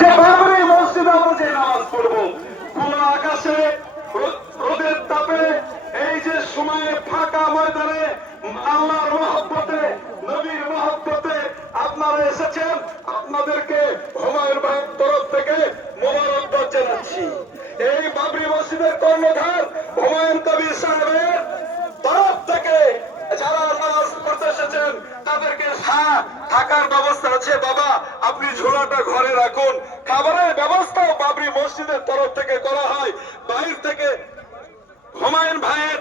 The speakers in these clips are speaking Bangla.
যে বাবরি মসজিদে আমরা যে নামাজ পড়বো, কোন আকাশে রোদের তাপে এই যে সময়ে ফাঁকা ময়দানে আল্লাহর মহব্বতে, নবীর মহব্বতে আপনারা এসেছেন, আপনাদেরকে হুমায়ুন ভাইয়ের তরফ থেকে মোবারকবাদ জানাচ্ছি। এই বাবরি মসজিদের কর্ণধার হুমায়ুন কবির সাহেবের তরফ থেকে যারা নামাজ পড়তে এসেছেন তাদেরকে থাকার ব্যবস্থা আছে। বাবা, আপনি ঝোলাটা ঘরে রাখুন। খাবারের ব্যবস্থাও বাবরি মসজিদের তরফ থেকে করা হয়। বাইরে থেকে হুমায়ুন ভাইয়ের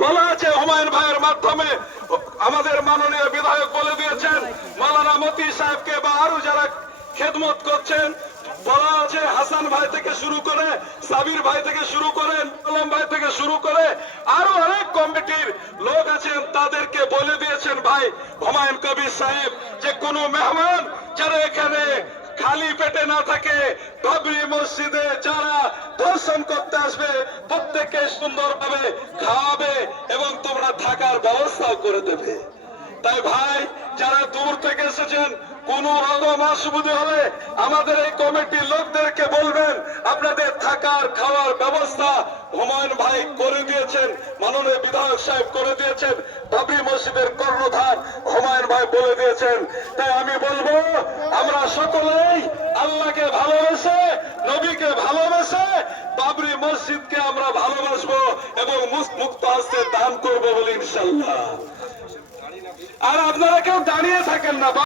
বলা আছে, হুমায়ুন ভাইয়ের মাধ্যমে আমাদের মাননীয় বিধায়ক বলে দিয়েছেন মাওলানা মতি সাহেবকে বা আরো যারা খেদমত করছেন, বলা আছে হাসান ভাই থেকে শুরু করে, সাবির ভাই থেকে শুরু করে, আলম ভাই থেকে শুরু করে আরো অনেক কমিটির লোক আছেন, তাদেরকে বলে দিয়েছেন ভাই হুমায়ুন কবির সাহেব যে কোনো মেহমান যারা এখানে খালি পেটে না থাকে, বাবরি মসজিদে যারা দর্শন করতে আসবে প্রত্যেককে সুন্দরভাবে খাওয়াবে এবং তোমরা থাকার ব্যবস্থাও করে দেবে। তাই ভাই, যারা দূর থেকে এসেছেন, কোন রকম অসুবিধা হলে আমাদের এই কমিটির লোকদেরকে বলবেন, আপনাদের থাকার খাওয়ার ব্যবস্থা হুমায়ুন ভাই করে দিয়েছেন, মাননীয় বিধায়ক সাহেব করে দিয়েছেন, বাবরি মসজিদের কর্ণধার হুমায়ুন ভাই বলে দিয়েছেন। তাই আমি বলবো, আমরা সকলেই আল্লাহকে ভালোবেসে, নবীকে ভালোবেসে বাবরি মসজিদকে আমরা ভালোবাসবো এবং মুক্ত হস্তে দান করবো বলে ইনশাল্লাহ। আর আপনারা কেউ দাঁড়িয়ে থাকেন না।